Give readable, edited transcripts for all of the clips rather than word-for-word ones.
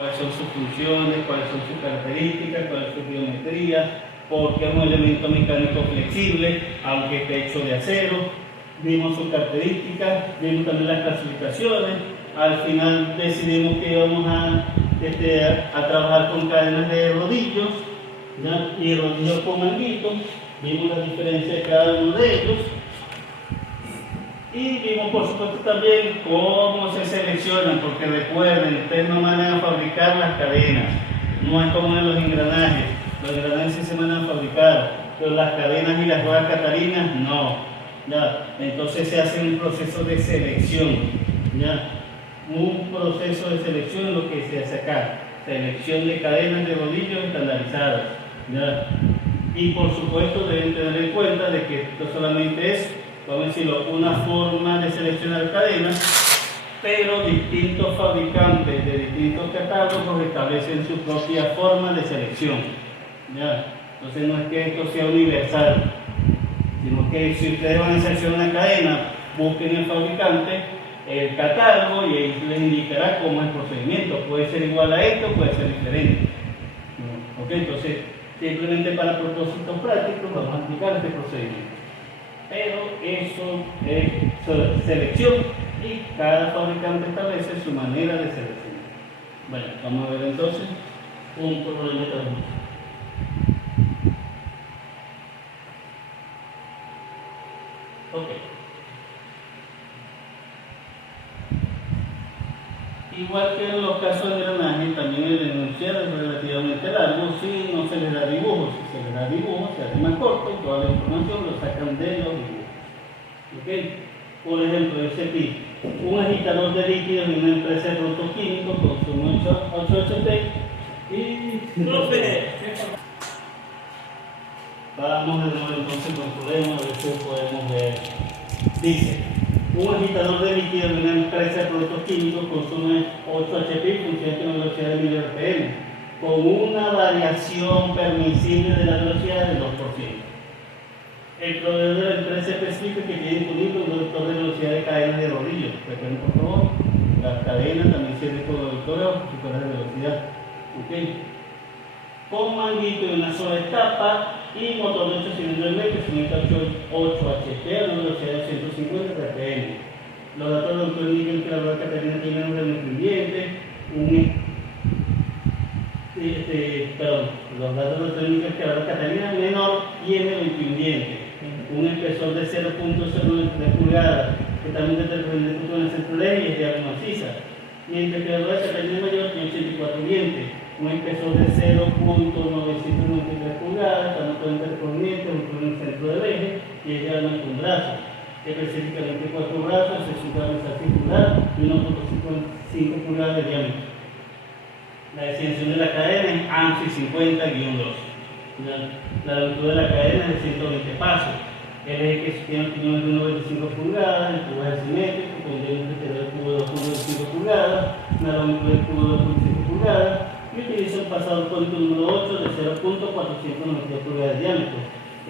cuáles son sus funciones, cuáles son sus características, cuál es su geometría, porque es un elemento mecánico flexible, aunque esté hecho de acero. Vimos sus características, vimos también las clasificaciones. Al final decidimos que íbamos a trabajar con cadenas de rodillos, ¿ya? Y rodillos con manguitos. Vimos la diferencia de cada uno de ellos. Y vimos por supuesto también cómo se seleccionan, porque recuerden, ustedes no mandan a fabricar las cadenas, no es como en los engranajes sí se mandan a fabricar, pero las cadenas y las ruedas catalinas no, ¿ya? Entonces se hace un proceso de selección, ¿ya? Un proceso de selección es lo que se hace acá, selección de cadenas de rodillos estandarizadas, ¿ya? Y por supuesto deben tener en cuenta de que esto solamente es, vamos a decirlo, una forma de seleccionar cadenas, pero distintos fabricantes de distintos catálogos establecen su propia forma de selección, ¿ya? Entonces no es que esto sea universal, sino que si ustedes van a seleccionar una cadena, busquen el fabricante, el catálogo, y ahí les indicará cómo es el procedimiento. Puede ser igual a esto, puede ser diferente, ¿ok? Entonces simplemente para propósitos prácticos vamos a aplicar este procedimiento. Pero eso es selección y cada fabricante establece su manera de seleccionar. Bueno, vamos a ver entonces un problema de trabajo. Ok. Igual que en los casos de drenaje, también el enunciado es relativamente largo si no se les da dibujo. Si se les da dibujo, se hace más corto y toda la información lo sacan de los dibujos. ¿Okay? Por ejemplo, dice aquí, un agitador de líquidos de una empresa de productos químicos consume 8HP y... Vamos de nuevo entonces con el problema, a ver si podemos ver. Dice, un agitador de líquidos de una empresa de productos químicos consume 8 HP y funciona con una velocidad de 1000 RPM, con una variación permisible de la velocidad del 2%. El proveedor de la empresa especifica que tiene disponible un reductor de velocidad de cadenas de rodillos. Recuerden por favor, las cadenas también sirven como reductores o reductores de velocidad. ¿Okay? Con manguito de una sola etapa y motor de 8 cilindros en medio que se mete a 8 HP a una velocidad de 250 RPM. Los datos de autor indican que la rueda catalina tiene un removiente, los datos de autor indican que la rueda catalina menor tiene 21 dientes, un espesor de 0.093 pulgadas, que también determina con el centro de eje y es de agua maciza, mientras que la rueda catalina mayor tiene 84 dientes, un espesor de 0.993 pulgadas, tanto en el recorrimiento como en el centro del eje y es de arma con brazos, específicamente 4 brazos, es un cabezal circular y 1.5 pulgadas de diámetro. La extensión de la cadena es ANSI 50-2. La longitud de la cadena es de 120 pasos. El eje que tiene un piñón de 1,25 pulgadas, el cubo es asimétrico, contiene un exterior del cubo de 2,25 pulgadas, una longitud del cubo de 2,5 pulgadas, y utiliza un pasador cónico número 8 de 0.492 pulgadas de diámetro.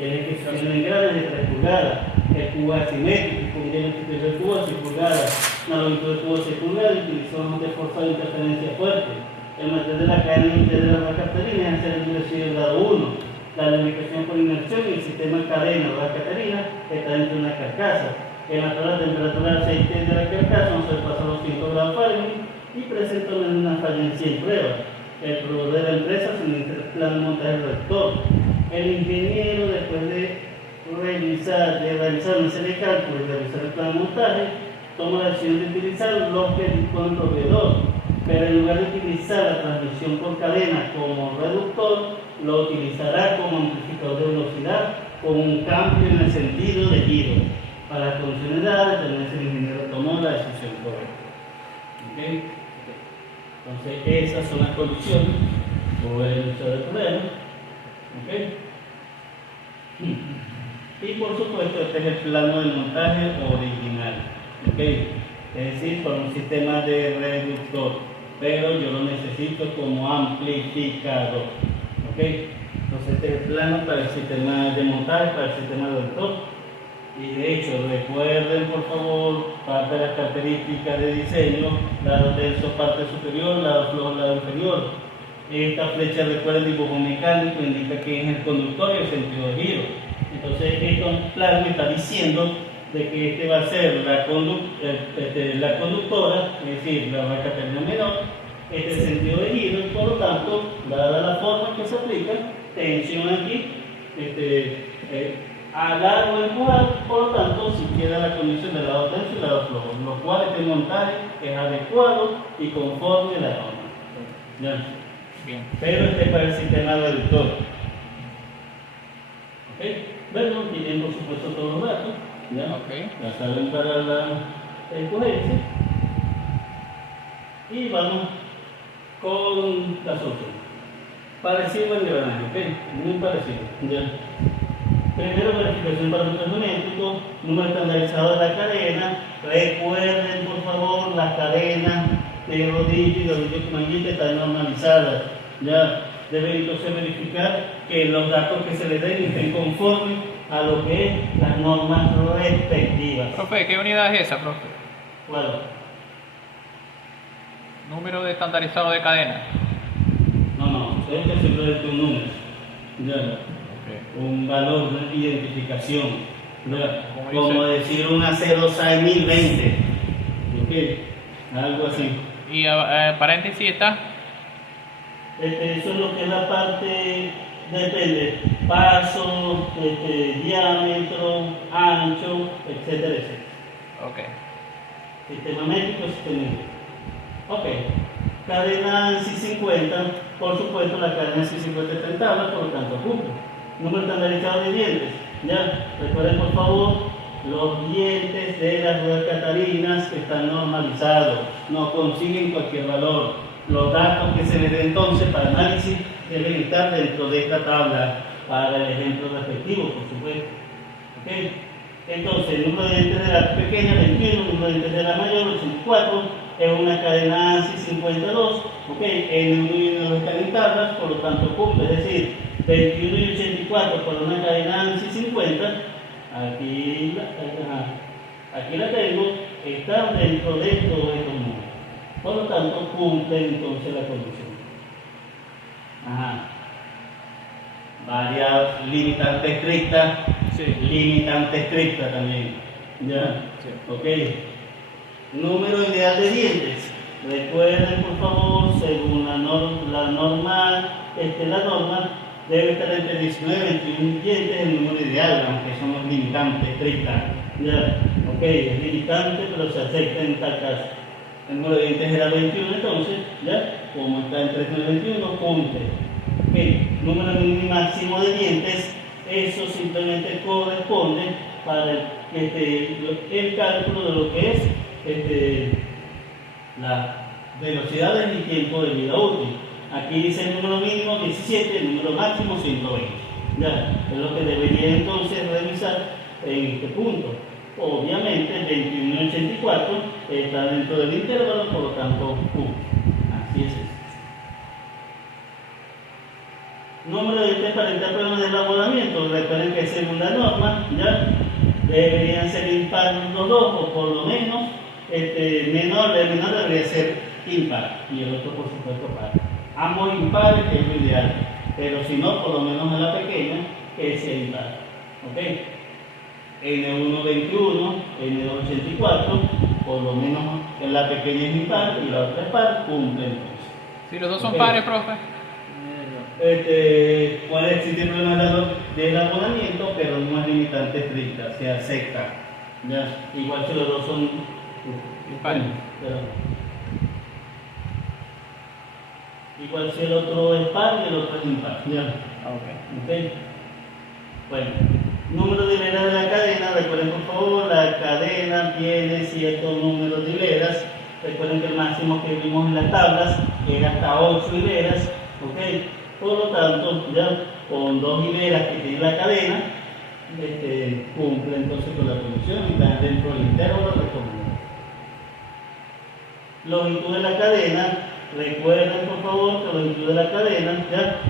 El eje que tiene en grado es de 3 pulgadas, el cubo es asimétrico, contiene un exterior del cubo de 6 pulgadas, una longitud del cubo de 6 pulgadas, y utiliza un de fuerza de interferencia fuerte. El material de la cadena interior de la carterina es acero endurecido de grado 1. La lubricación por inmersión y el sistema cadena o la carterina está dentro de una carcasa. En la temperatura del aceite de la carcasa no sobrepasa los 5 grados Fahrenheit y presenta una falla en 100 pruebas. El proveedor de la empresa suministra el plan de montaje del reactor. El ingeniero, después de realizar una serie de cálculos y realizar el plan de montaje, toma la decisión de utilizar los que dispone el proveedor, pero en lugar de utilizar la transmisión por cadena como reductor, lo utilizará como amplificador de velocidad con un cambio en el sentido de giro. Para las condiciones dadas, el ingeniero tomó la decisión correcta. ¿Okay? Entonces, esas son las condiciones o el uso del problema. ¿Okay? Y por supuesto, este es el plano del montaje original. ¿Okay? Es decir, con un sistema de reductor, pero yo lo necesito como amplificador. ¿Okay? Entonces este es el plano para el sistema de montaje, para el sistema de reductor. Y de hecho, recuerden por favor parte de las características de diseño, lado tenso, parte superior, lado flojo, lado inferior. Esta flecha, recuerden, dibujo mecánico, indica que es el conductor y el sentido de giro. Entonces, esto claro me está diciendo de que este va a ser la conductora, es decir, la vaca terminal menor, este sentido de giro, y por lo tanto, dada la forma que se aplica, tensión aquí, agarro o empujar, por lo tanto, si queda la condición del lado tenso y lado flojo, lo cual este montaje es adecuado y conforme a la norma. ¿Ya? Bien. Pero este es para el sistema reductor. ¿Ok? Bueno, tienen por supuesto todos los datos. ¿Ya? Ok. Ya saben para la escogencia. Y vamos con la solución. Parecido al engranaje, ¿ok? Muy parecido. ¿Ya? Primero, verificación para geométrico, número estandarizado de la cadena. Recuerden, por favor, las cadenas de rodillo y de rodillo manguita están normalizadas. Ya deben entonces verificar que los datos que se les den estén conformes a lo que es las normas respectivas. Profe, ¿qué unidad es esa, profe? ¿Cuál? Número de estandarizado de cadena. No, este es simplemente un número. Ya. Ok. Un valor de identificación. ¿Verdad? Como Como decir una 06020. ¿Ok? Algo así. Y paréntesis está. Eso es lo que es la parte, depende, paso, diámetro, ancho, etcétera, etcétera. Ok. Sistema métrico, sistema métrico. Ok. Cadena ANSI 50, por supuesto la cadena ANSI 50 está en tabla, por lo tanto cumple. Número estandarizado de dientes. Ya, recuerden por favor, los dientes de las ruedas catalinas están normalizados, no consiguen cualquier valor. Los datos que se les dé entonces para análisis deben estar dentro de esta tabla para el ejemplo respectivo, por supuesto. ¿Okay? Entonces, el número de dientes de la pequeña, 21, el número de dientes de la mayor, 84, es una cadena ANSI 52, ¿okay? El 1 y 1 están en tablas, por lo tanto cumple, es decir, 21 y 84 por una cadena ANSI 50, aquí la tengo, están dentro de todos estos números. Por lo tanto, cumple entonces la condición. Varias limitantes estrictas, Sí. limitante estricta también. ¿Ya? Sí. Ok. Número ideal de dientes. Recuerden, por favor, según la norma debe estar entre 19 y 21 dientes, el número ideal, aunque son los limitantes estrictas. ¿Ya? Ok, es limitante, pero se acepta en tal caso. El número de dientes era 21, entonces, ¿ya? Como está entre 19 y 21, cumple. Ok, número mínimo y máximo de dientes, eso simplemente corresponde para el cálculo de lo que es las velocidades y tiempo de vida útil. Aquí dice el número mínimo 17, el número máximo 120. Ya, es lo que debería entonces revisar en este punto. Obviamente el 21 y 84 está dentro del intervalo, por lo tanto cumple. Así es. Número de dientes para evitar problemas de enamoramiento. Recuerden que según la norma, ya deberían ser impares los dos, o por lo menos el menor debería ser impar y el otro por supuesto par. Ambos impares es lo ideal, pero si no, por lo menos en la pequeña, que sea impar. ¿Ok? N1 21, N2 84, por lo menos en la pequeña es impar y la otra es par, cumple entonces. Si los dos son Ok. pares, profe. Puede existir problemas de enamoramiento, pero no es limitante estricta, se acepta. ¿Ya? Igual si los dos son Impares. Igual si el otro es par y el otro es impar. ¿Ya? Ok. Bueno, número de hileras de la cadena. Recuerden por favor, la cadena tiene cierto número de hileras. Recuerden que el máximo que vimos en las tablas era hasta 8 hileras. ¿Ok? Por lo tanto, ya con 2 hileras que tiene la cadena, cumple entonces con la condición y está dentro del intervalo recomendado. Longitud de la cadena. Recuerden por favor que la longitud de la cadena ya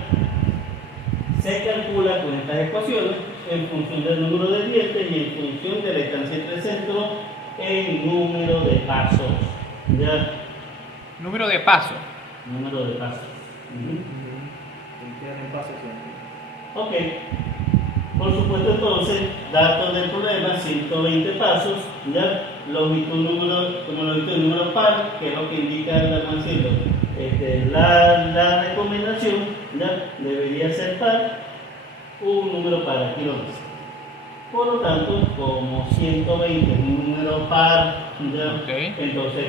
se calcula con estas ecuaciones, en función del número de dientes y en función de la distancia entre centros en número de pasos. ¿Ya? Número de paso. Número de pasos. Tiene un paso siempre. Ok. Por supuesto, entonces, datos del problema, 120 pasos, ¿ya? Longitud número par, que es lo que indica la recomendación, ¿ya? Debería ser par, un número par, aquí lo dice. Por lo tanto, como 120 es un número par, ¿ya? Ok. Entonces,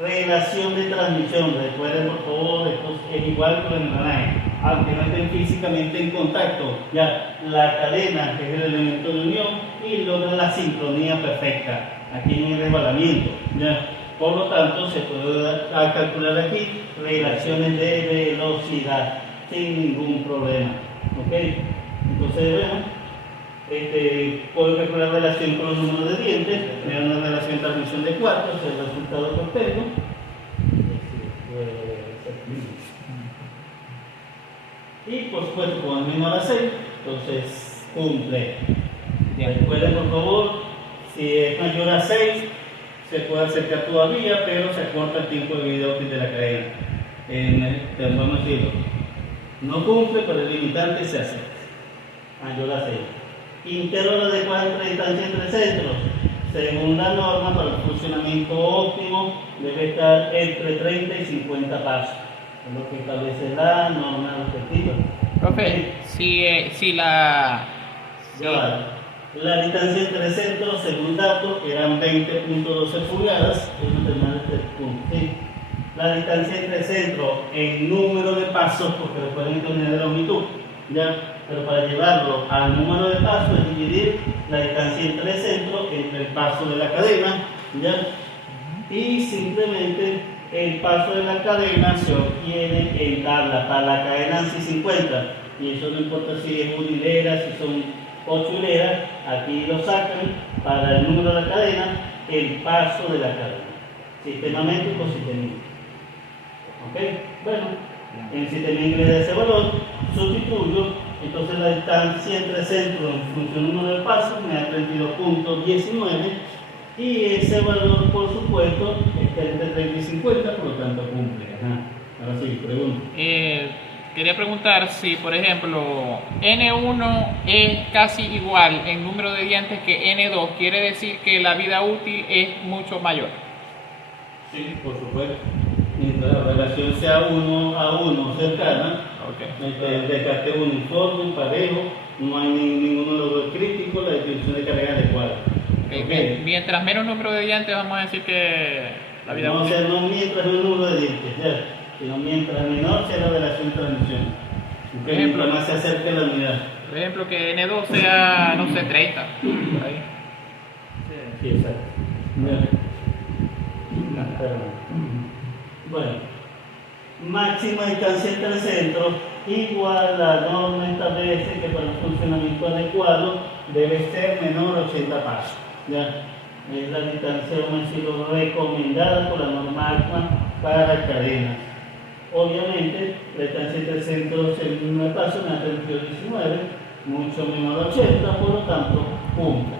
relación de transmisión, recuerden por favor, esto es igual que el engranaje, aunque no estén físicamente en contacto, ya la cadena, que es el elemento de unión, y logran la sincronía perfecta, aquí en el resbalamiento, ya. Por lo tanto, se puede calcular aquí relaciones de velocidad sin ningún problema, ¿ok? Entonces, bueno, puedo calcular relación con los números de dientes, me da una relación de transmisión de cuartos, el resultado que obtengo. Y por supuesto, como es menor a 6, entonces cumple. Recuerden por favor, si es mayor a 6, se puede acercar todavía, pero se acorta el tiempo de vida útil de la cadena. Vamos a decirlo, no cumple, pero el limitante se acerca. Mayor a 6. Intervalo de cuánta distancia entre centros. Según la norma, para el funcionamiento óptimo debe estar entre 30 y 50 pasos. Es lo que establece la norma respectiva. Profe, si la... Ya va. La distancia entre centros, según datos, eran 20.12 pulgadas. ¿Sí? La distancia entre centros en número de pasos, porque recuerden que es de longitud, ¿ya? Pero para llevarlo al número de pasos es dividir la distancia entre centros entre el paso de la cadena, ¿ya? Y simplemente el paso de la cadena se obtiene en tabla. Para la cadena ANSI 50, y eso no importa si es una hilera, si son 8 hileras, aquí lo sacan para el número de la cadena, el paso de la cadena, sistema métrico, sistema inglés. ¿Ok? Bueno, en sistema inglés de ese valor sustituyo. Entonces la distancia entre centros en función del número de pasos me da 32.19 y ese valor, por supuesto, está entre 30 y 50, por lo tanto cumple. Ajá. Ahora sí, pregunto. Quería preguntar si, por ejemplo, N1 es casi igual en número de dientes que N2, quiere decir que la vida útil es mucho mayor. Sí, por supuesto. Mientras la relación sea 1 a 1 cercana, el desgaste uniforme, parejo, no hay ningún logro crítico, la distribución de carga adecuada. Okay. Mientras menos número de dientes, vamos a decir que la vida útil. útil. O sea, no mientras el número de dientes, ¿ya? Sino mientras menor sea la relación de transmisión. Por ejemplo, más se acerque a la unidad. Por ejemplo, que N2 sea, no sé, 30. Por ahí. Sí, exacto. Bueno, máxima distancia entre centros, igual la norma establece que para un funcionamiento adecuado debe ser menor a 80 pasos. ¿Ya? Es la distancia, vamos a decirlo, recomendada por la norma ACMA para cadenas. Obviamente, la distancia entre centros en un paso me da 32.19, mucho menor a 80, por lo tanto, cumple.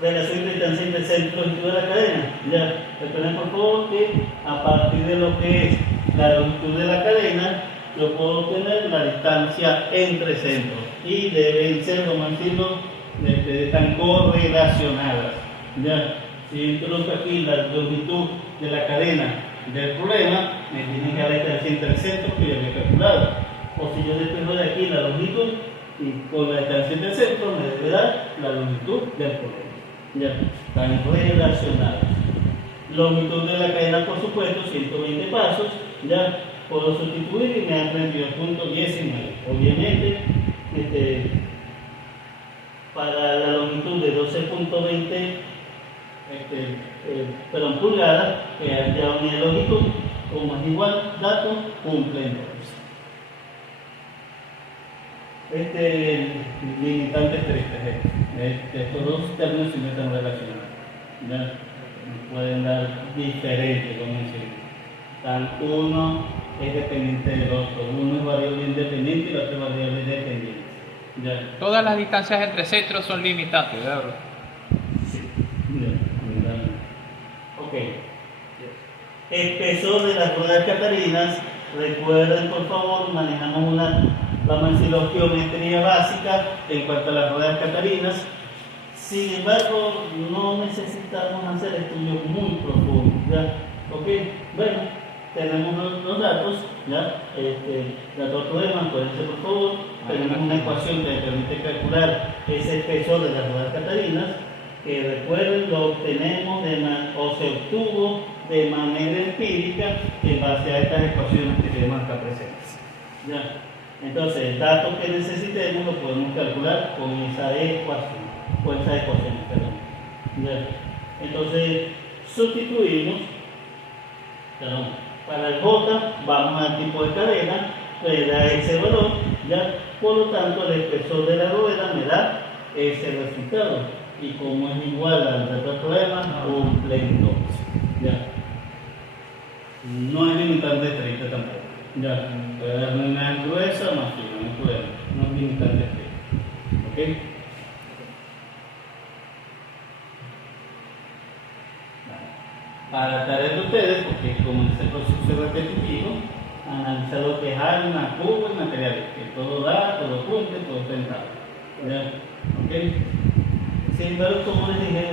Relación de distancia entre centros y toda la cadena. Ya, recuerden por favor que a partir de lo que es la longitud de la cadena, yo puedo obtener la distancia entre centros y deben ser, como decirlo, están correlacionadas. Ya, si yo introduzco aquí la longitud de la cadena del problema, me tiene que dar la distancia entre centros que yo había calculado. O si yo despejo de aquí la longitud y con la distancia entre centros me debe dar la longitud del problema. Ya, están relacionados. Longitud de la cadena, por supuesto, 120 pasos, ya puedo sustituir y me da 32.19. Obviamente, para la longitud de 12.20 pulgadas, que ya unidad de longitud, como es igual, datos, cumple entonces. Limitante estricto estos dos términos siempre están relacionados. ¿Ya? Pueden dar diferentes, como decir. Están uno es dependiente del otro. Uno es variable independiente y la otra es variable dependiente. Ya. Todas las distancias entre centros son limitantes, ¿verdad? Sí. Ya. Ok. Espesor de las ruedas catalinas. Recuerden, por favor, manejamos la geometría básica en cuanto a las ruedas catalinas. Sin embargo, no necesitamos hacer estudios muy profundos, ¿ya? ¿Ok? Bueno, tenemos los datos, ¿ya? Datos problemas, acuérdense por favor. Tenemos una ecuación que permite calcular ese espesor de las ruedas catalinas, que recuerden lo obtenemos o se obtuvo de manera empírica en base a estas ecuaciones que tenemos acá presentes, ¿ya? Entonces, el dato que necesitemos lo podemos calcular con esa ecuación. Perdón. ¿Ya? Entonces, sustituimos, para el J vamos al tipo de cadena, le da ese valor, ¿ya? Por lo tanto el espesor de la rueda me da ese resultado, y como es igual al otro problema, cumplen todos, ¿ya? No es limitante de 30 tampoco, ¿ya? Puede darme una gruesa o más fina, no hay problema, no es limitante de 30, ¿ok? Para tarea de ustedes, porque como este proceso es repetitivo, analizar lo que es arma, cubo y materiales, que todo da, todo cumple, todo está en tabla. ¿Ya? ¿Ok? Sin embargo, como les dije,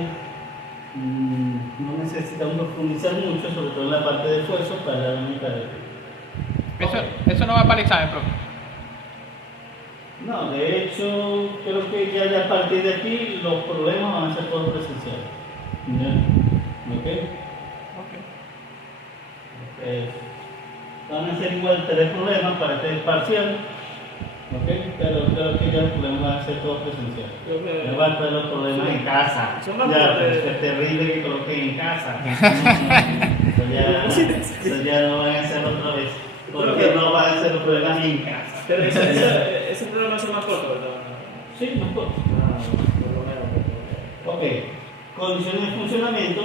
no necesitamos profundizar mucho, sobre todo en la parte de esfuerzo, para la única de Eso no va para el examen, profe. No, de hecho, creo que ya a partir de aquí los problemas van a ser todos presenciales. ¿Ya? ¿Ok? Van a ser igual 3 problemas para este parcial, ¿ok? Pero creo que ya los problemas van a ser todos presenciales. No van a traer los problemas en casa. Ya, es terrible que coloquen en casa. Eso ya no van a hacer otra vez. Porque no van a ser los problemas en casa. Pero ese problema es más corto, ¿verdad? Sí, más corto. Ok, condiciones de funcionamiento.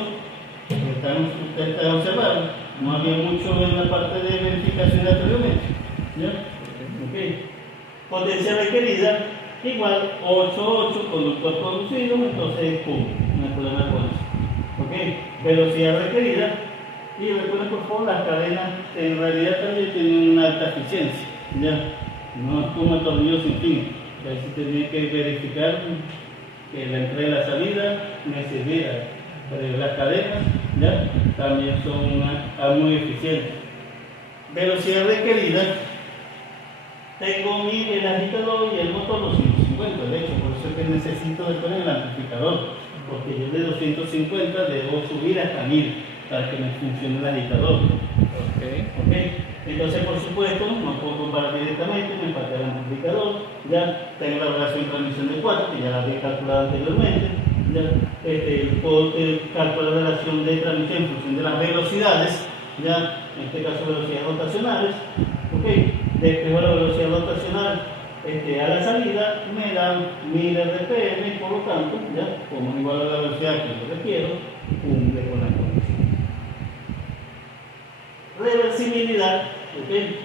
Ustedes están observando. No había mucho en la parte de verificación anteriormente. ¿Ya? Ok. Potencia requerida igual 8,8 conductor conducido, entonces es cubo. No hay problema con eso. Ok. Velocidad requerida. Y recuerden por favor, las cadenas en realidad también tienen una alta eficiencia. ¿Ya? No es como el tornillo sin fin. Ahí sí tenía que verificar que la entrada y la salida me sirviera. Pero las cadenas, ¿ya? También son muy eficientes. Velocidad requerida, tengo el agitador y el motor 250, de hecho, por eso es que necesito después el amplificador, porque yo de 250 debo subir hasta 1000 para que me funcione el agitador. ¿Ok? Entonces, por supuesto, no puedo comparar directamente, me falta el amplificador, ya tengo la relación de transmisión de 4, que ya la había calculado anteriormente. Puedo calcular la relación de transmisión en función de las velocidades, ya en este caso velocidades rotacionales. Okay. Despejo la velocidad rotacional a la salida me dan 1000 RPM, por lo tanto, ya como es igual a la velocidad que yo requiero, cumple con la condición. Reversibilidad, okay.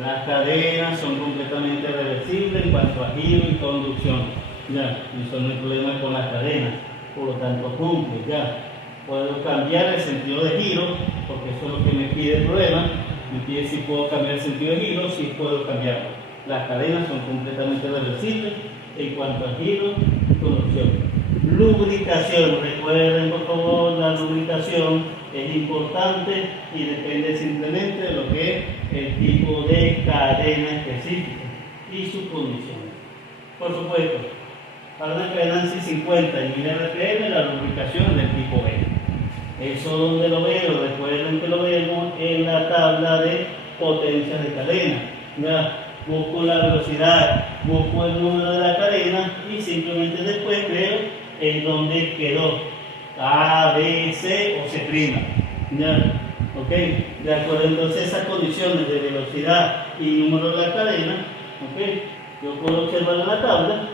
Las cadenas son completamente reversibles en cuanto a giro y conducción. Ya, y eso no hay problema con las cadenas, por lo tanto cumple, ya. Puedo cambiar el sentido de giro, porque eso es lo que me pide el problema. Me pide si puedo cambiar el sentido de giro, si puedo cambiarlo. Las cadenas son completamente reversibles en cuanto a giro y conducción. Lubricación, recuerden por favor, la lubricación es importante y depende simplemente de lo que es el tipo de cadena específica y sus condiciones. Por supuesto, para una cadena ANSI 50 y 1000 RPM, la lubricación es del tipo B. Eso donde lo veo, recuerden que lo vemos en la tabla de potencias de cadena. Ya, busco la velocidad, busco el número de la cadena y simplemente después veo en dónde quedó A, B, C o C'. Ya, ok. De acuerdo, entonces esas condiciones de velocidad y número de la cadena, ok, yo puedo observar en la tabla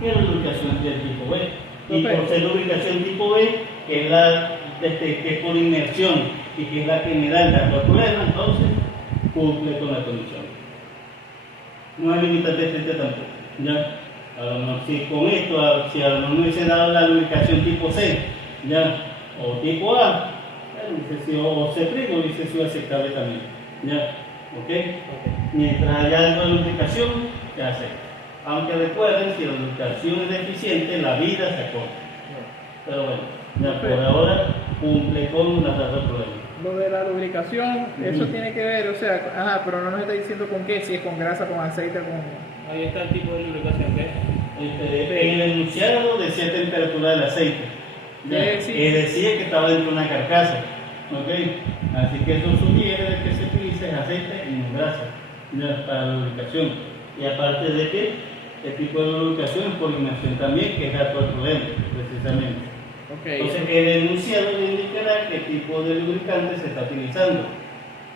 que la lubricación es del tipo B. Y por ser lubricación tipo B, que es, que es por inmersión, y que es la que me da el dato al problema, entonces cumple con la condición. No hay limitante estricta tampoco. ¿Ya? A lo mejor si con esto, si a lo mejor me hubiese dado la lubricación tipo C, ¿ya? O tipo A, hubiese sido, o C' hubiese sido aceptable también. ¿Ya? ¿Ok? Mientras haya algo de lubricación, se acepta. Aunque recuerden, si la lubricación es deficiente, la vida se acorta. Pero bueno, ya por ahora cumple con la tasa del problema. Lo de la lubricación, eso tiene que ver, o sea, ajá, pero no nos está diciendo con qué, si es con grasa, con aceite, con... Ahí está el tipo de lubricación que es. En el enunciado decía temperatura del aceite. Ya, Sí. decía que estaba dentro de una carcasa. ¿Ok? Así que eso sugiere de que se utilice aceite y no grasa, ya, para la lubricación. Y aparte de que el tipo de lubricación es por inmersión también, que es dato del problema, precisamente. Okay. Entonces el enunciado le indicará qué tipo de lubricante se está utilizando.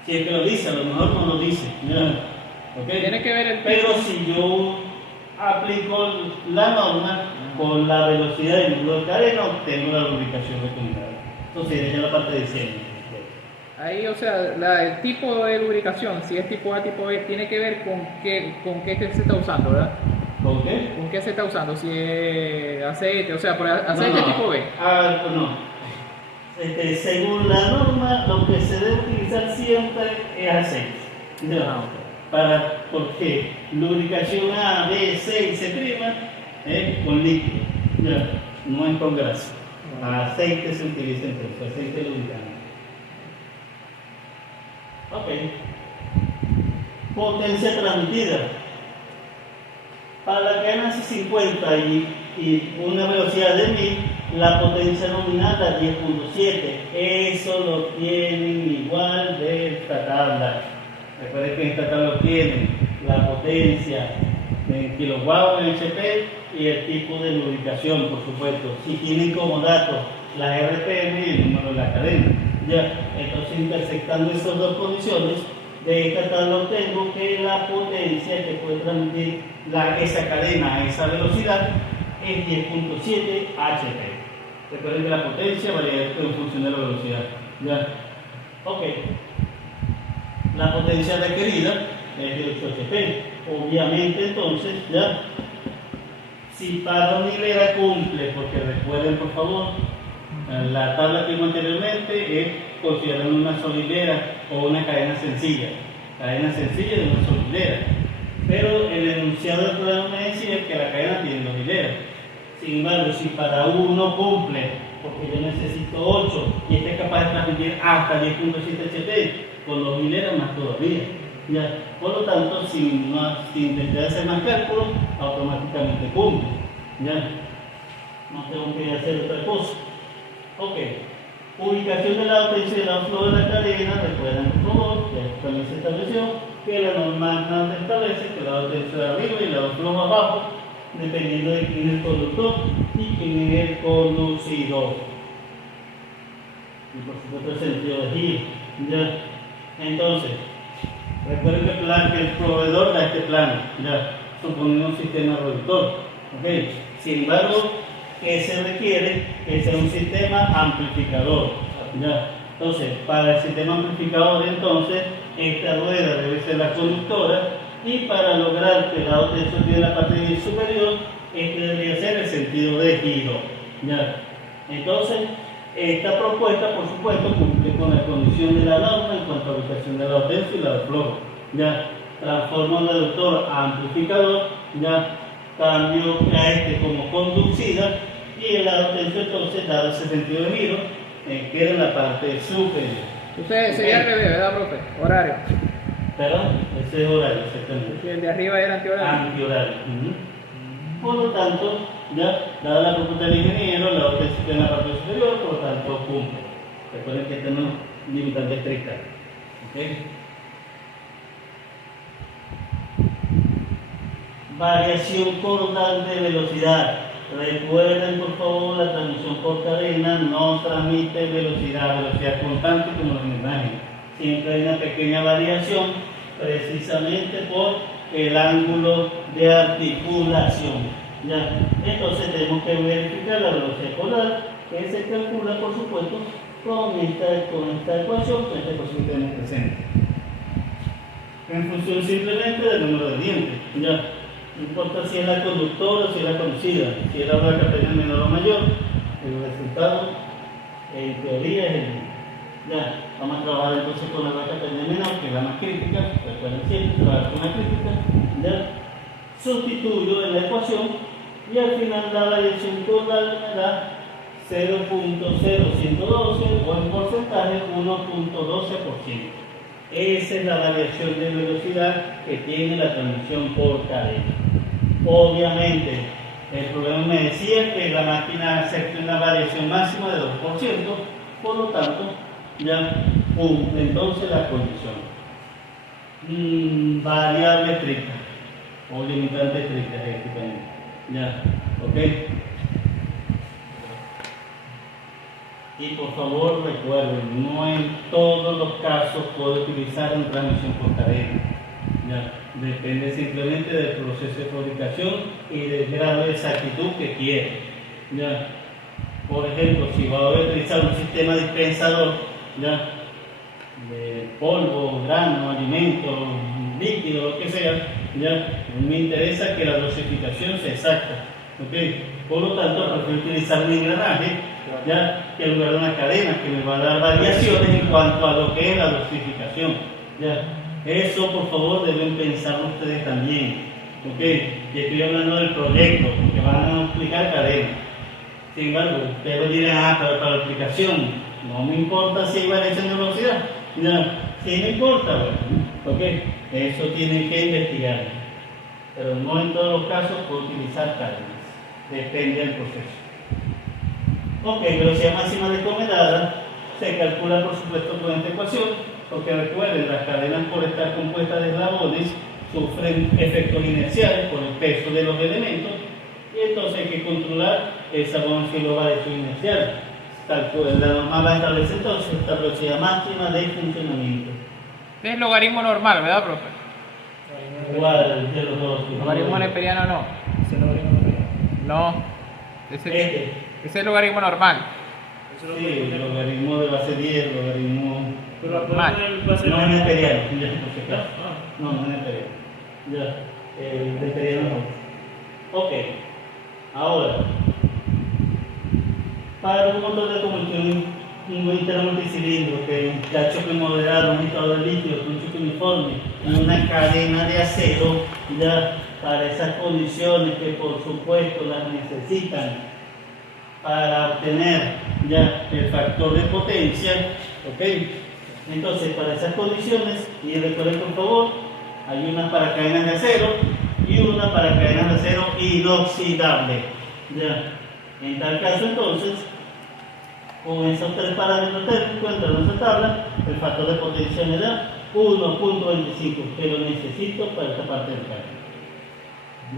Si es que lo dice, a lo mejor no lo dice. ¿Ya? ¿Okay? Tiene que ver el Pero si yo aplico la norma con la velocidad del número de cadena, obtengo la lubricación recomendada. Entonces, ya la parte de diseño. Ahí, o sea, el tipo de lubricación, si es tipo A, tipo B, tiene que ver con qué se está usando, ¿verdad? ¿Con qué? ¿Con qué se está usando? Si es aceite, o sea, por aceite tipo B. Ah, pues no. Según la norma, lo que se debe utilizar siempre es aceite. ¿Ya? Porque lubricación A, B, C y C' con líquido, ¿ya? No es con grasa. Aceite se utiliza entonces, aceite lubricante. Ok. Potencia transmitida. Para la cadena C50 y una velocidad de 1000, la potencia nominal es 10.7. Eso lo tienen igual de esta tabla. Recuerden que en esta tabla tienen la potencia en kilowatts en HP y el tipo de lubricación, por supuesto. Si tienen como datos las RPM y el número de la cadena. Ya, entonces intersectando esas dos condiciones, de esta tabla obtengo que la potencia que puede transmitir esa cadena a esa velocidad es 10.7 HP. Recuerden que la potencia varía en función de la velocidad. ¿Ya? Ok. La potencia requerida es de 8 HP. Obviamente, entonces, ya, si para una hilera cumple, porque recuerden por favor, la tabla que vimos anteriormente es considerando una sola hilera o una cadena sencilla. Cadena sencilla de una sola hilera. Pero el enunciado del programa me decía que la cadena tiene 2 hileras. Sin embargo, si para uno cumple, porque yo necesito 8 y este es capaz de transmitir hasta 10.7 HP, con 2 hileras más todavía. ¿Ya? Por lo tanto, sin intentar hacer más cálculos, automáticamente cumple. ¿Ya? No tengo que hacer otra cosa. Ok. Ubicación de la potencia y el outflow de la cadena. Recuerden, por favor, ya también se estableció que la norma establece que la potencia de arriba y el outflow abajo, dependiendo de quién es el conductor y quién es el conducido. Y por supuesto el sentido de giro. ¿Ya? Entonces, recuerden que el proveedor da este plano, ya, suponiendo un sistema reductor. ¿Okay? Sin embargo, ¿qué se requiere? Que sea un sistema amplificador. ¿Ya? Entonces, para el sistema amplificador, entonces, esta rueda debe ser la conductora y para lograr que la otra tensión tiene la parte superior, este debería ser el sentido de giro. ¿Ya? Entonces, esta propuesta, por supuesto, cumple con la condición de la norma en cuanto a ubicación de la potencia y la de flojo. Ya transforma un reductor a amplificador, ya cambio a este como conducida y el lado tenso entonces, dado ese sentido de giro, queda en la parte superior. Entonces sería al revés, ¿verdad, profe? Horario. Perdón, ese es horario, exactamente. Y el de arriba era antihorario. Antihorario. Por lo tanto, ya, dada la propuesta del ingeniero, la otra está en la parte superior, por lo tanto cumple. Recuerden que este no es limitante estricta. ¿Okay? Variación cordal de velocidad. Recuerden por favor, la transmisión por cadena no transmite velocidad constante como en la imagen. Siempre hay una pequeña variación, precisamente por el ángulo de articulación. ¿Ya? Entonces tenemos que verificar la velocidad cordal, que se calcula por supuesto con esta ecuación que tenemos presente. En función simplemente del número de dientes. Ya, no importa si es la conductora o si es la conducida, si es la vaca tenía menor o mayor, el resultado en teoría es el mismo. Ya, vamos a trabajar entonces con la vaca tenía menor, que es la más crítica, recuerden siempre, trabajar con la crítica, ya, sustituyo en la ecuación y al final la variación total me da 0.0112 o en porcentaje 1.12%. Esa es la variación de velocidad que tiene la transmisión por cadena. Obviamente, el problema me decía que la máquina acepta una variación máxima de 2%, por lo tanto, ya entonces la condición. Variable estricta o limitante estricta, ya, ok. Y por favor recuerden, no en todos los casos puedo utilizar una transmisión por cadena. Ya, depende simplemente del proceso de fabricación y del grado de exactitud que quiera. Ya, por ejemplo, si voy a utilizar un sistema dispensador, ya, de polvo, grano, alimento, líquido, lo que sea, ya, me interesa que la dosificación sea exacta. ¿Okay? Por lo tanto, prefiero utilizar un engranaje, ya, que en lugar de una cadena que me va a dar variaciones en cuanto a lo que es la dosificación. Ya. Eso, por favor, deben pensarlo ustedes también. ¿Okay? Y estoy hablando del proyecto, porque van a explicar cadena. Sin embargo, ustedes dirán, pero para la explicación, no me importa si hay variación de velocidad. Ya. Sí me importa, bueno. ¿Okay? Eso tienen que investigar. Pero no en todos los casos puedo utilizar cadenas. Depende del proceso. Ok, velocidad máxima recomendada se calcula por supuesto con esta ecuación, porque recuerden, las cadenas por estar compuestas de eslabones sufren efectos inerciales por el peso de los elementos y entonces hay que controlar esa variación inercial. La norma va a establecer entonces esta velocidad máxima de funcionamiento. Es logaritmo normal, ¿verdad, profe? ¿Cuál de los dos? Logaritmo neperiano no. Ese es logaritmo neperiano. No. Ese es el logaritmo normal. Sí, el logaritmo de base 10, logaritmo... Pero Mal. No es neperiano, ya por si acaso. No es neperiano. Ya, el neperiano no. Ok, ahora, para un motor de combustión interno multicilindro que da choque moderado, un agitador de líquido, un choque uniforme, en una cadena de acero, ya para esas condiciones que por supuesto las necesitan para obtener ya el factor de potencia, ¿ok? Entonces, para esas condiciones, y recuerden por favor, hay una para cadenas de acero y una para cadenas de acero inoxidable. Ya. En tal caso, entonces, con esos tres parámetros técnicos en nuestra tabla, el factor de potencia me da 1.25, que lo necesito para esta parte del cálculo.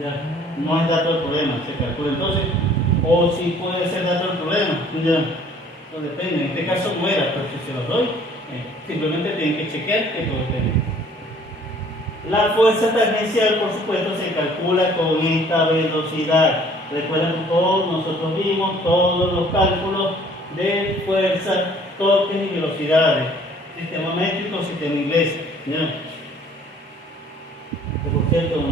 Ya, no es dato del problema, se calcula entonces, o si puede ser dato del problema, ya, no depende, en este caso no era, pero si se los doy, simplemente tienen que chequear que todo esté bien. La fuerza tangencial, por supuesto, se calcula con esta velocidad. Recuerden, todos nosotros vimos todos los cálculos de fuerza, torques y velocidades, sistema métrico, sistema inglés. ¿Ya? Que por cierto,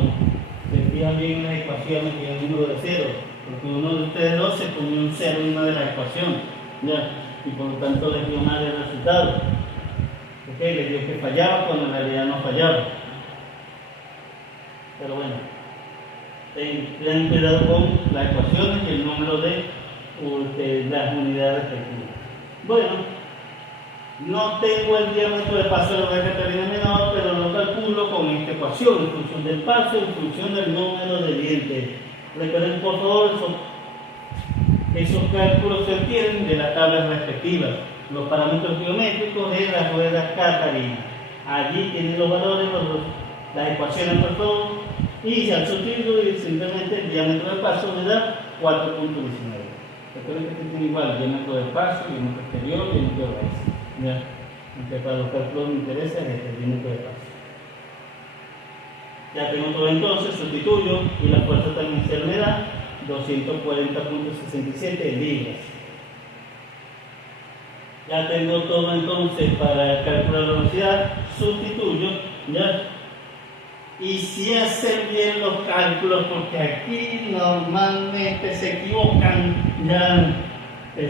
se fijan bien en las ecuaciones y el número de cero, porque uno de ustedes dos se pone un cero en una de las ecuaciones, ¿ya? Y por lo tanto les dio mal el resultado. ¿Ok? Les dio que fallaba cuando en realidad no fallaba. Pero bueno, tengan cuidado con las ecuaciones y el número de las unidades respectivas. Bueno, no tengo el diámetro de paso de la red catalina menor, pero lo calculo con esta ecuación, en función del paso, en función del número de dientes. Recuerden por favor, esos cálculos se obtienen de las tablas respectivas, los parámetros geométricos de las ruedas catalinas. Allí tienen los valores, las ecuaciones por favor, y al sustituir simplemente el diámetro de paso me da 4.19. Recuerden que tienen igual diámetro de paso, diámetro exterior y diámetro de raíz. ¿Ya? Aunque para los cálculos me interesa es el diámetro de paso. Ya tengo todo entonces, sustituyo y la fuerza tangencial me da 240.67 libras. Ya tengo todo entonces para calcular la velocidad, sustituyo, ¿ya? Y si hacen bien los cálculos, porque aquí normalmente se equivocan, ¿ya?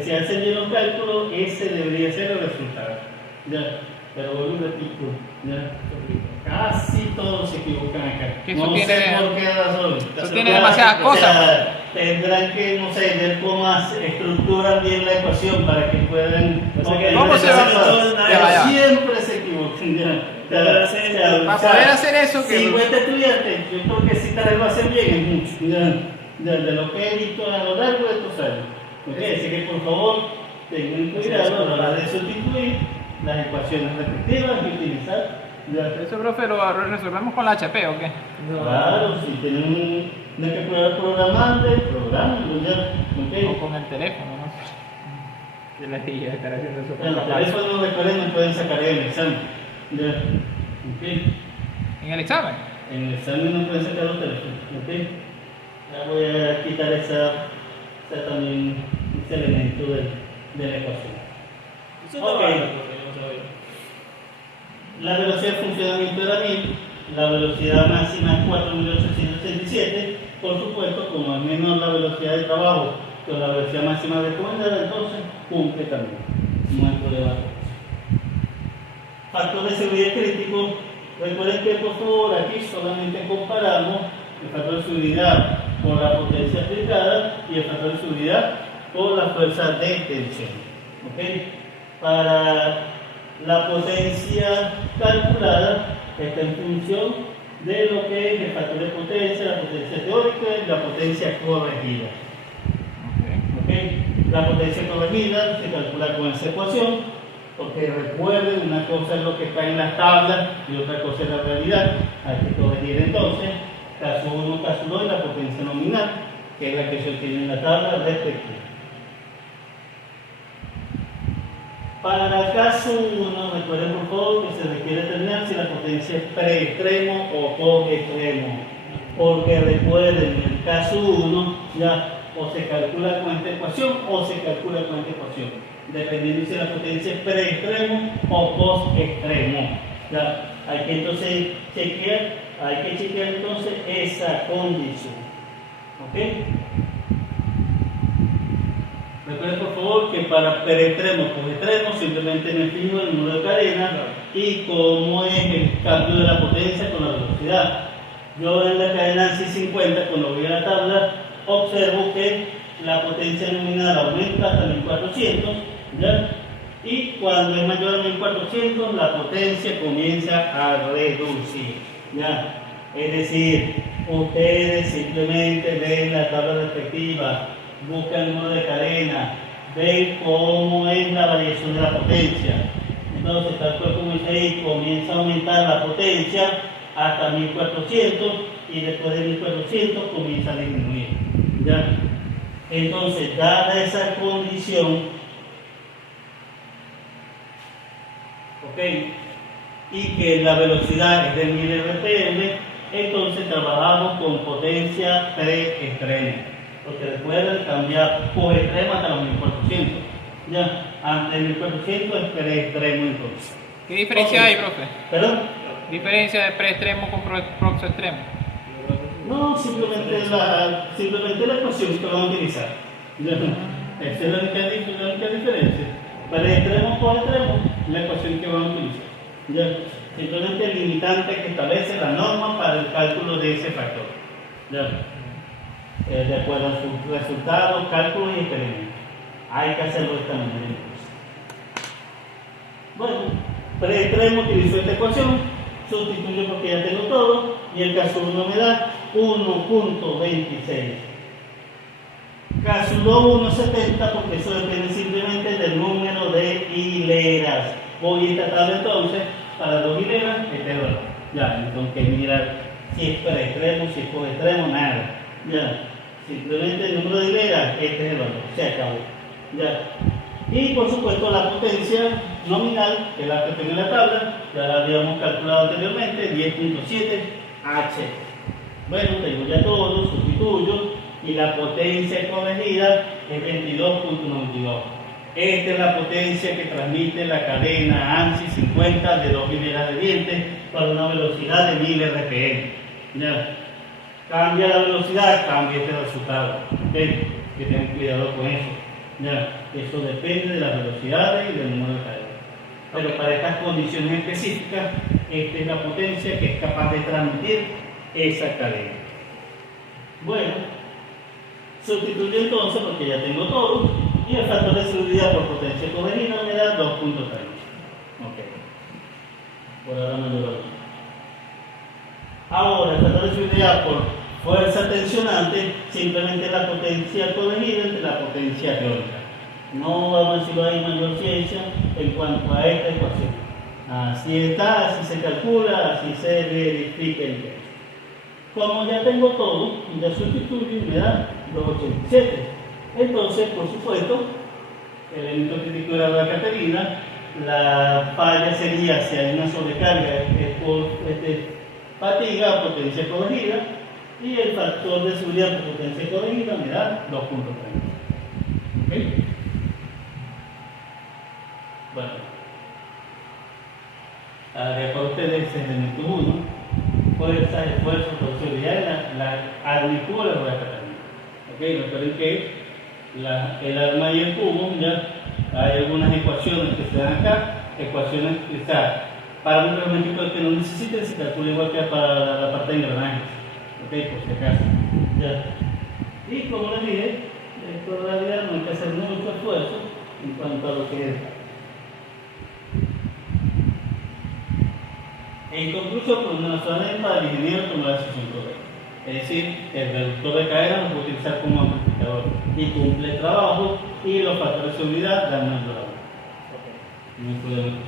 Si hacen bien los cálculos, ese debería ser el resultado, ¿ya? Pero vuelvo y repito, ¿ya? Casi todos se equivocan acá. Que eso No tiene- sé por qué razón. eso tiene demasiadas cosas. Tendrán que, no sé, ver cómo estructuran bien la ecuación para que puedan... O sea que ¿cómo se va? Pero Ya va. siempre se equivocan, ya. Para poder hacer eso, que 50 estudiantes, yo creo que si tal vez lo hacen bien es mucho, ya, de lo que he visto a lo largo de estos años. ¿Ok? Así que por favor, tengan cuidado a la hora de sustituir las ecuaciones respectivas y utilizar. Ya. Eso, profe, lo resolvemos con la HP o qué? Claro, si tienen una calculadora programable, programenlo ya. O ¿Ok? con el teléfono, ¿no? Que les dije estar haciendo eso con En los papá. teléfonos recuerden me pueden sacar en el examen. Ya. ¿Ok? ¿En el examen? En el examen no pueden sacar los teléfonos. ¿Ok? Ya voy a quitar también ese elemento de la ecuación. Eso está Ok. barato, porque yo no sabía. La velocidad de funcionamiento era 1000, la velocidad máxima es 4887, por supuesto, como es menor la velocidad de trabajo que la velocidad máxima recomendada, entonces cumple también. No hay problema. Factor de seguridad crítico, recuerden que por favor aquí solamente comparamos el factor de seguridad con la potencia aplicada y el factor de seguridad con la fuerza de tensión. ¿Ok? Para la potencia calculada está en función de lo que es el factor de potencia, la potencia teórica y la potencia corregida. ¿Ok? La potencia corregida se calcula con esa ecuación, porque recuerden, una cosa es lo que está en las tablas y otra cosa es la realidad. Hay que corregir entonces caso 1, caso 2 y la potencia nominal, que es la que se obtiene en la tabla respectiva. Para el caso 1, recuerden por favor que se requiere determinar si la potencia es preextremo o post-extremo. Porque recuerden, en el caso 1, ya o se calcula con esta ecuación o se calcula con esta ecuación, dependiendo si la potencia es preextremo o post-extremo. Ya, hay que entonces chequear entonces esa condición. ¿Ok? Recuerden por favor que para preextremo o post-extremo simplemente me fijo en el número de cadena y cómo es el cambio de la potencia con la velocidad. Yo en la cadena C50, cuando voy a la tabla, observo que la potencia nominal aumenta hasta 1400, ¿ya? Y cuando es mayor a 1400, la potencia comienza a reducir, ¿ya? Es decir, ustedes simplemente ven la tabla respectiva, buscan el número de cadena, ven cómo es la variación de la potencia. Entonces, tal cual como dice ahí, comienza a aumentar la potencia hasta 1400 y después de 1400 comienza a disminuir. ¿Ya? Entonces, dada esa condición, ¿ok? Y que la velocidad es de 1000 RPM, entonces trabajamos con potencia preextrema. Porque recuerden cambiar post-extremo hasta los 1400. Ya, antes de 1400 es preextremo entonces. ¿Qué diferencia Ok. hay, profe? ¿Perdón? ¿Diferencia de preextremo con proxoextremo? No, simplemente la ecuación que van a utilizar. Ya, esa es la única diferencia. Para extremo por extremo, la ecuación que van a utilizar. Ya, simplemente el limitante que establece la norma para el cálculo de ese factor. Ya. De acuerdo a sus resultados, cálculos y experimentos. Hay que hacerlo de esta manera. Bueno, preextremo utilizo esta ecuación, sustituyo porque ya tengo todo, y el caso 1 me da 1.26. Caso 2, 1.70, porque eso depende simplemente del número de hileras. Voy a esta tabla entonces, para 2 hileras, este es el valor. Ya, entonces hay que mirar si es preextremo, si es post-extremo, nada. Ya, simplemente el número de hileras, este es el valor, se acabó. Ya. Y por supuesto la potencia nominal, que es la que tengo en la tabla, ya la habíamos calculado anteriormente, 10.7 H. Bueno, tengo ya todo, sustituyo, y la potencia corregida es 22.92. Esta es la potencia que transmite la cadena ANSI 50 de 2 hileras de dientes para una velocidad de 1000 RPM. ¿Ya? Cambia la velocidad, cambia este resultado. ¿Okay? Que tengan cuidado con eso. ¿Ya? Eso depende de las velocidades y del número de cadenas. Pero para estas condiciones específicas, esta es la potencia que es capaz de transmitir esa cadena. Bueno, sustituyo entonces porque ya tengo todo y el factor de seguridad por potencia convenida me da 2.30. Ok. Por ahora me lo doy. Ahora, el factor de seguridad por fuerza tensionante simplemente es la potencia convenida entre la potencia teórica. No vamos a decirlo ahí mayor ciencia en cuanto a esta ecuación. Así está, así se calcula, así se verifica el peso. Como ya tengo todo, ya sustituyo y me da 2.87. Entonces, por supuesto, el elemento crítico de la Caterina, la falla sería si hay una sobrecarga por fatiga, potencia corregida, y el factor de seguridad por potencia corregida me da 2.30. ¿Okay? Bueno, para ustedes es el elemento 1, fuerza, esfuerzo, seguridad, la agricultura de la Caterina. ¿Okay? Recuerden que el arma y el cubo, ya hay algunas ecuaciones que se dan acá, ecuaciones que están parámetros geométricos que no necesiten, se calcula igual que para la parte de engranajes. Ok, por si acaso. Ya. Y como les dije, esto en realidad no hay que hacer mucho esfuerzo en cuanto a lo que es. En conclusión, por una zona para el ingeniero tomar la decisión correcta. Es decir, el reductor de cadena lo puede utilizar como amplificador y cumple el trabajo y los factores de seguridad dan más dolor. No hay problema.